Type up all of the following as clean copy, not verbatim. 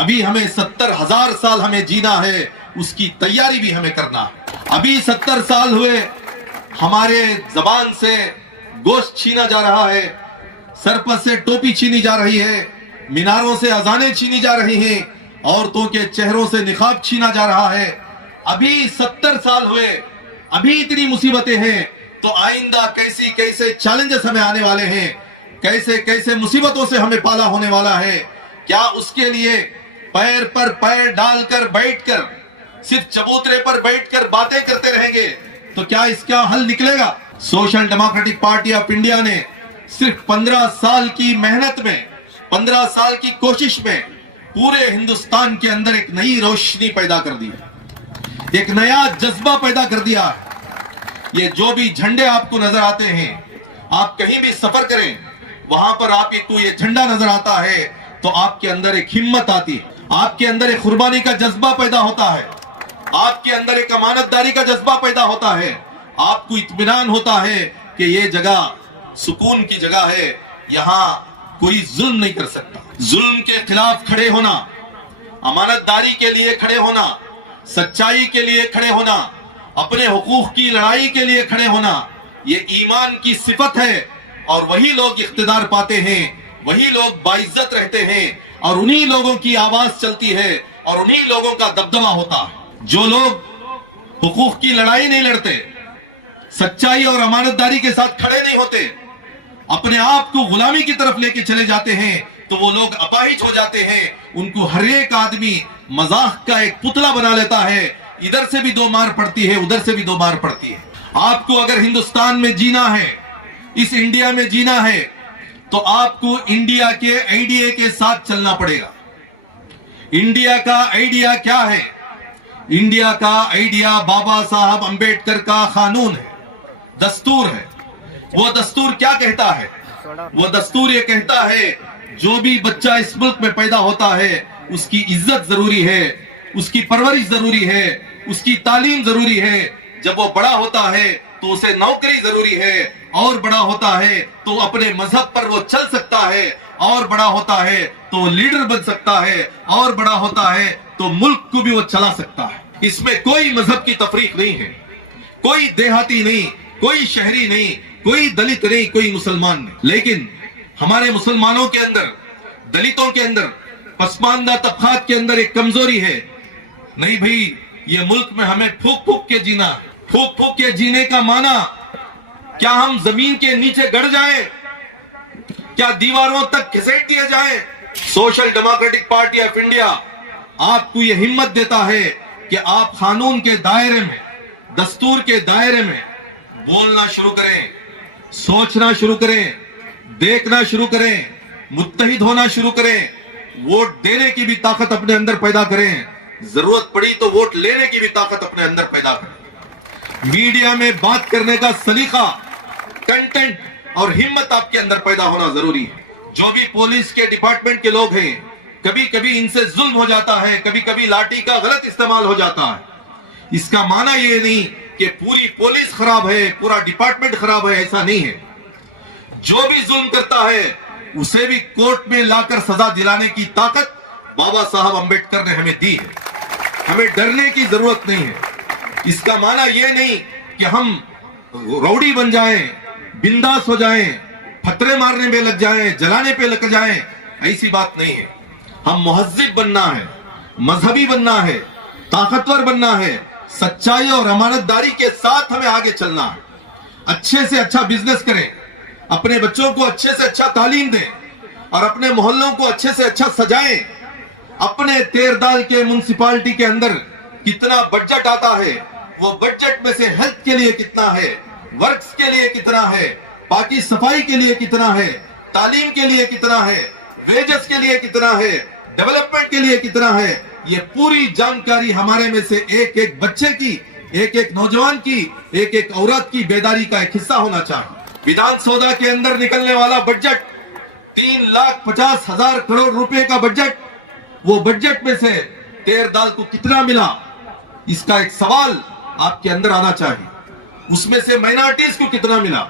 ابھی ہمیں 70,000 سال ہمیں جینا ہے، اس کی تیاری بھی ہمیں کرنا ہے۔ ابھی 70 سال ہوئے ہمارے زبان سے گوشت چھینا جا رہا ہے، سر پر سے ٹوپی چھینی جا رہی ہے، میناروں سے اذانیں چھینی جا رہی ہیں، عورتوں کے چہروں سے نقاب چھینا جا رہا ہے۔ ابھی 70 سال ہوئے، ابھی اتنی مصیبتیں ہیں، تو آئندہ کیسے چیلنجز ہمیں آنے والے ہیں، کیسے مصیبتوں سے ہمیں پالا ہونے والا ہے۔ کیا اس کے لیے پیر پر پیر ڈال کر بیٹھ کر صرف چبوترے پر بیٹھ کر باتیں کرتے رہیں گے تو کیا اس کا حل نکلے گا؟ Social democratic party of India نے صرف 15 سال کی محنت میں، 15 سال کی کوشش میں پورے ہندوستان کے اندر ایک نئی روشنی پیدا کر دی، ایک نیا جذبہ پیدا کر دیا۔ یہ جو بھی جھنڈے آپ کو نظر آتے ہیں، آپ کہیں بھی سفر کریں، وہاں پر آپ کو یہ جھنڈا نظر آتا ہے تو آپ کے اندر ایک ہمت آتی ہے، آپ کے اندر ایک قربانی کا جذبہ پیدا ہوتا ہے، آپ کے اندر ایک امانت داری کا جذبہ پیدا ہوتا ہے، آپ کو اطمینان ہوتا ہے کہ یہ جگہ سکون کی جگہ ہے، یہاں کوئی ظلم نہیں کر سکتا۔ ظلم کے خلاف کھڑے ہونا، امانت داری کے لیے کھڑے ہونا، سچائی کے لیے کھڑے ہونا، اپنے حقوق کی لڑائی کے لیے کھڑے ہونا، یہ ایمان کی صفت ہے، اور وہی لوگ اقتدار پاتے ہیں، وہی لوگ باعزت رہتے ہیں، اور انہی لوگوں کی آواز چلتی ہے، اور انہی لوگوں کا دبدبہ ہوتا ہے۔ جو لوگ حقوق کی لڑائی نہیں لڑتے، سچائی اور امانت داری کے ساتھ کھڑے نہیں ہوتے، اپنے آپ کو غلامی کی طرف لے کے چلے جاتے ہیں، تو وہ لوگ اپاہج ہو جاتے ہیں۔ ان کو ہر ایک آدمی مذاق کا ایک پتلا بنا لیتا ہے، ادھر سے بھی 2 مار پڑتی ہے، ادھر سے بھی 2 مار پڑتی ہے۔ آپ کو اگر ہندوستان میں جینا ہے، اس انڈیا میں جینا ہے، تو آپ کو انڈیا کے آئیڈیا کے ساتھ چلنا پڑے گا۔ انڈیا کا آئیڈیا کیا ہے؟ انڈیا کا آئیڈیا بابا صاحب امبیڈکر کا قانون ہے، دستور ہے۔ وہ دستور کیا کہتا ہے؟ وہ دستور یہ کہتا ہے جو بھی بچہ اس ملک میں پیدا ہوتا ہے اس کی عزت ضروری ہے، اس کی پرورش ضروری ہے، اس کی تعلیم ضروری ہے، جب وہ بڑا ہوتا ہے تو اسے نوکری ضروری ہے، اور بڑا ہوتا ہے تو اپنے مذہب پر وہ چل سکتا ہے، اور بڑا ہوتا ہے تو لیڈر بن سکتا ہے، اور بڑا ہوتا ہے تو ملک کو بھی وہ چلا سکتا ہے۔ اس میں کوئی مذہب کی تفریق نہیں ہے، کوئی دیہاتی نہیں، کوئی شہری نہیں، کوئی دلت نہیں، کوئی مسلمان نہیں۔ لیکن ہمارے مسلمانوں کے اندر، دلتوں کے اندر، پسماندہ طبقات کے اندر ایک کمزوری ہے، نہیں بھئی یہ ملک میں ہمیں پھوک پھوک کے جینا، پھوک پھوک کے جینے کا معنی کیا ہم زمین کے نیچے گڑ جائیں، کیا دیواروں تک گھسیٹ دیے جائیں؟ Social democratic party of India آپ کو یہ ہمت دیتا ہے کہ آپ قانون کے دائرے میں، دستور کے دائرے میں بولنا شروع کریں، سوچنا شروع کریں، دیکھنا شروع کریں، متحد ہونا شروع کریں، ووٹ دینے کی بھی طاقت اپنے اندر پیدا کریں، ضرورت پڑی تو ووٹ لینے کی بھی طاقت اپنے اندر پیدا کریں۔ میڈیا میں بات کرنے کا سلیقہ، کنٹینٹ اور ہمت آپ کے اندر پیدا ہونا ضروری ہے۔ جو بھی پولیس کے ڈپارٹمنٹ کے لوگ ہیں، کبھی کبھی ان سے ظلم ہو جاتا ہے، کبھی کبھی لاٹھی کا غلط استعمال ہو جاتا ہے۔ اس کا معنی یہ نہیں کہ پوری پولیس خراب ہے، پورا ڈپارٹمنٹ خراب ہے، ایسا نہیں ہے۔ جو بھی ظلم کرتا ہے اسے بھی کورٹ میں لا کر سزا دلانے کی طاقت بابا صاحب امبیڈکر نے ہمیں دی ہے۔ ہمیں ڈرنے کی ضرورت نہیں ہے۔ اس کا معنی یہ نہیں کہ ہم روڑی بن جائیں، بنداس ہو جائیں، پھترے مارنے پہ لگ جائیں، جلانے پہ لگ جائیں، ایسی بات نہیں ہے۔ ہم مہذب بننا ہے، مذہبی بننا ہے، طاقتور بننا ہے، سچائی اور امانت داری کے ساتھ ہمیں آگے چلنا ہے۔ اچھے سے اچھا بزنس کریں، اپنے بچوں کو اچھے سے اچھا تعلیم دیں، اور اپنے محلوں کو اچھے سے اچھا سجائیں۔ اپنے تیردال کے منسپالٹی کے اندر کتنا بجٹ آتا ہے، وہ بجٹ میں سے ہیلتھ کے لیے کتنا ہے، ورکس کے لیے کتنا ہے، باقی صفائی کے لیے کتنا ہے، تعلیم کے لیے کتنا ہے، ویجز کے لیے کتنا ہے، ڈیولپمنٹ کے لیے کتنا ہے، یہ پوری جانکاری ہمارے میں سے ایک ایک بچے کی، ایک ایک نوجوان کی، ایک ایک عورت کی بیداری کا ایک حصہ ہونا چاہیے۔ ویدھان سودا کے اندر نکلنے والا بجٹ 3,50,000 کروڑ روپے کا بجٹ، وہ بجٹ میں سے تیردال کو کتنا ملا، اس کا ایک سوال آپ کے اندر آنا چاہیے۔ اس میں سے مائنارٹیز کو کتنا ملا،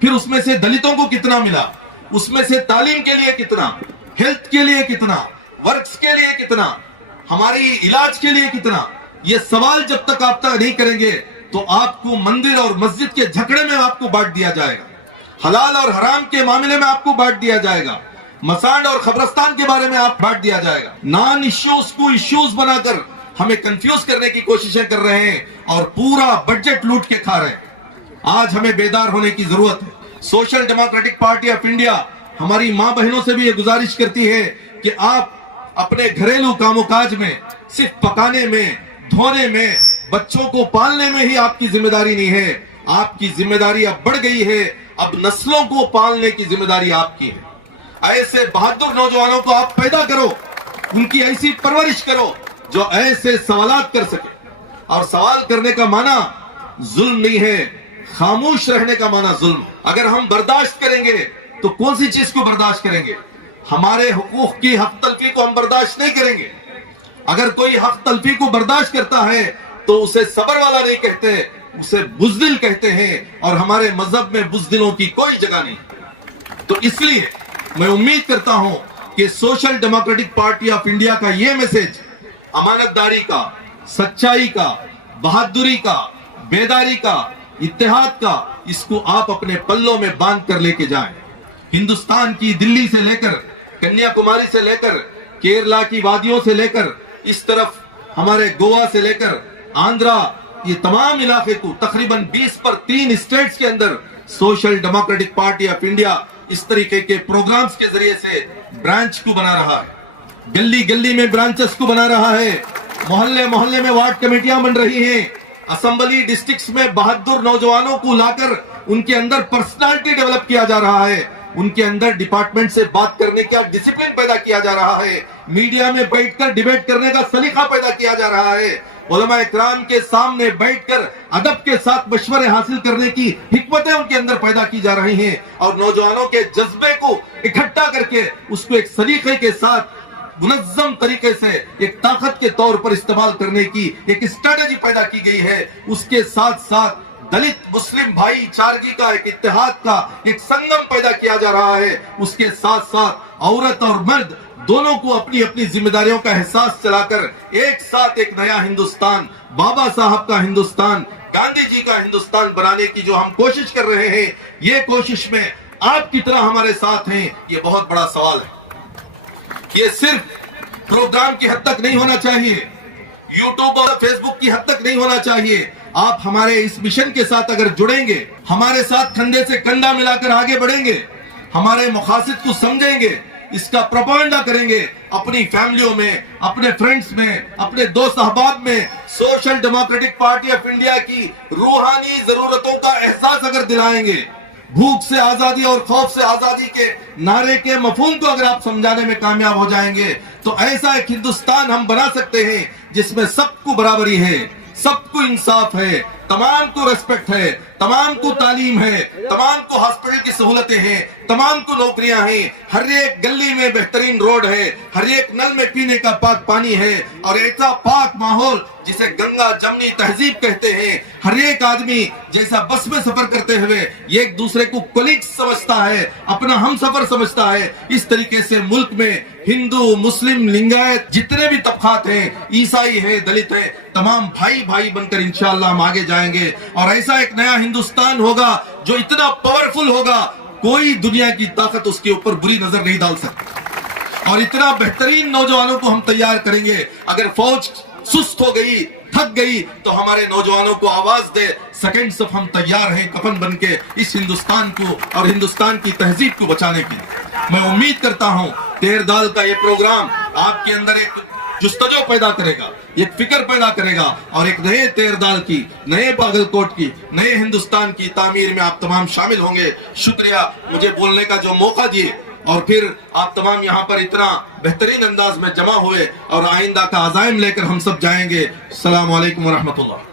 پھر اس میں سے دلتوں کو کتنا ملا، اس میں سے تعلیم کے لیے کتنا، ہیلتھ کے لیے کتنا، ورکس کے لیے کتنا, ہماری علاج کے لیے کتنا, یہ سوال جب تک آپ تک نہیں کریں گے تو آپ کو مندر اور مسجد کے جھگڑے میں آپ کو بانٹ دیا جائے گا, حلال اور حرام کے معاملے میں آپ کو بانٹ دیا جائے گا, مساجد اور قبرستان کے بارے میں آپ بانٹ دیا جائے گا. نان ایشوز کو ایشوز بنا کر ہمیں کنفیوز کرنے کی کوششیں کر رہے ہیں اور پورا بجٹ لوٹ کے کھا رہے ہیں. آج ہمیں بیدار ہونے کی ضرورت ہے. Social democratic party of India ہماری ماں بہنوں سے بھی یہ گزارش کرتی ہے کہ آپ اپنے گھریلو کام و کاج میں, صرف پکانے میں, دھونے میں, بچوں کو پالنے میں ہی آپ کی ذمہ داری نہیں ہے. آپ کی ذمہ داری اب بڑھ گئی ہے, اب نسلوں کو پالنے کی ذمہ داری آپ کی ہے. ایسے بہادر نوجوانوں کو آپ پیدا کرو, ان کی ایسی پرورش کرو جو ایسے سوالات کر سکے. اور سوال کرنے کا معنی ظلم نہیں ہے, خاموش رہنے کا معنی ظلم. اگر ہم برداشت کریں گے تو کون سی چیز کو برداشت کریں گے؟ ہمارے حقوق کی حق تلفی کو ہم برداشت نہیں کریں گے. اگر کوئی حق تلفی کو برداشت کرتا ہے تو اسے صبر والا نہیں کہتے, اسے بزدل کہتے ہیں, اور ہمارے مذہب میں بزدلوں کی کوئی جگہ نہیں. تو اس لیے میں امید کرتا ہوں کہ social democratic party of India کا یہ میسج امانت داری کا, سچائی کا, بہادری کا, بیداری کا, اتحاد کا, اس کو آپ اپنے پلوں میں باندھ کر لے کے جائیں. ہندوستان کی دلی سے لے کر کنیا کماری سے لے کر کیرلا کی وادیوں سے لے کر اس طرف ہمارے گوا سے لے کر آندھرا, یہ تمام علاقے کو تقریباً 20 اسٹیٹس کے اندر social democratic party of India اس طریقے کے پروگرامز کے ذریعے سے برانچ کو بنا رہا ہے. گلی گلی میں برانچز کو بنا رہا ہے, محلے محلے میں وارڈ کمیٹیاں بن رہی ہیں, اسمبلی ڈسٹرکٹس میں بہادر نوجوانوں کو لا کر ان کے اندر پرسنالٹی ڈیولپ کیا جا رہا ہے, ان کے اندر ڈپارٹمنٹ سے بات کرنے کا ڈسپلن پیدا کیا جا رہا ہے, میڈیا میں بیٹھ کر ڈیبیٹ کرنے کا سلیقہ پیدا کیا جا رہا ہے, علماء اکرام کے سامنے بیٹھ کر ادب کے ساتھ مشورے حاصل کرنے کی حکمتیں ان کے اندر پیدا کی جا رہی ہیں, اور نوجوانوں کے جذبے کو اکٹھا کر کے اس کو ایک سلیقے کے ساتھ منظم طریقے سے ایک طاقت کے طور پر استعمال کرنے کی ایک اسٹریٹجی پیدا کی گئی ہے. اس کے ساتھ ساتھ دلت مسلم بھائی چارگی کا ایک اتحاد کا ایک سنگم پیدا کیا جا رہا ہے. اس کے ساتھ ساتھ عورت اور مرد دونوں کو اپنی اپنی ذمہ داریوں کا احساس چلا کر ایک ساتھ ایک نیا ہندوستان, بابا صاحب کا ہندوستان, گاندھی جی کا ہندوستان بنانے کی جو ہم کوشش کر رہے ہیں, یہ کوشش میں آپ کی طرح ہمارے ساتھ ہیں, یہ بہت بڑا سوال ہے. یہ صرف پروگرام کی حد تک نہیں ہونا چاہیے, یوٹیوب اور فیس بک کی حد تک نہیں ہونا چاہیے. آپ ہمارے اس مشن کے ساتھ اگر جڑیں گے, ہمارے ساتھ کندھے سے کنڈا ملا کر آگے بڑھیں گے, ہمارے مقاصد کو سمجھیں گے, اس کا پروپیگنڈا کریں گے اپنی فیملیوں میں, اپنے فرینڈز میں, اپنے دوست احباب میں, social democratic party of India کی روحانی ضرورتوں کا احساس اگر دلائیں گے, بھوک سے آزادی اور خوف سے آزادی کے نعرے کے مفہوم کو اگر آپ سمجھانے میں کامیاب ہو جائیں گے, تو ایسا ایک ہندوستان ہم بنا سکتے ہیں جس میں سب کو برابری ہے, سب کو انصاف ہے, تمام کو ریسپیکٹ ہے, تمام کو تعلیم ہے, تمام کو ہاسپٹل کی سہولتیں ہیں, تمام کو نوکریاں ہیں, ہر ایک گلی میں بہترین روڈ ہے, ہر ایک نل میں پینے کا پاک پانی ہے, اور ایسا پاک ماحول جسے گنگا جمنی تہذیب کہتے ہیں. ہر ایک آدمی جیسا بس میں سفر کرتے ہوئے یہ ایک دوسرے کو کولیگ سمجھتا ہے, اپنا ہم سفر سمجھتا ہے, اس طریقے سے ملک میں ہندو, مسلم, لنگایت جتنے بھی طبقات ہیں, عیسائی ہے, دلت ہے, تمام بھائی بھائی بن کر انشاءاللہ ہم آگے جائیں گے. اور ایسا ایک نیا ہندوستان ہوگا جو اتنا پاورفل ہوگا, کوئی دنیا کی طاقت اس کے اوپر بری نظر نہیں ڈال سکتی. اور اتنا بہترین نوجوانوں کو ہم تیار کریں گے. اگر فوج سست ہو گئی, تھک گئی, تو ہمارے نوجوانوں کو آواز دے, سیکنڈ صف ہم تیار ہیں کفن بن کے اس ہندوستان کو اور ہندوستان کی تہذیب کو بچانے کے لیے. میں امید کرتا ہوں تیردال کا یہ پروگرام آپ کے اندر ایک جستجو پیدا کرے گا, ایک فکر پیدا کرے گا, اور ایک نئے تیردال کی, نئے باگل کوٹ کی, نئے ہندوستان کی تعمیر میں آپ تمام شامل ہوں گے. شکریہ مجھے بولنے کا جو موقع دیے, اور پھر آپ تمام یہاں پر اتنا بہترین انداز میں جمع ہوئے, اور آئندہ کا عزائم لے کر ہم سب جائیں گے. السلام علیکم ورحمۃ اللہ.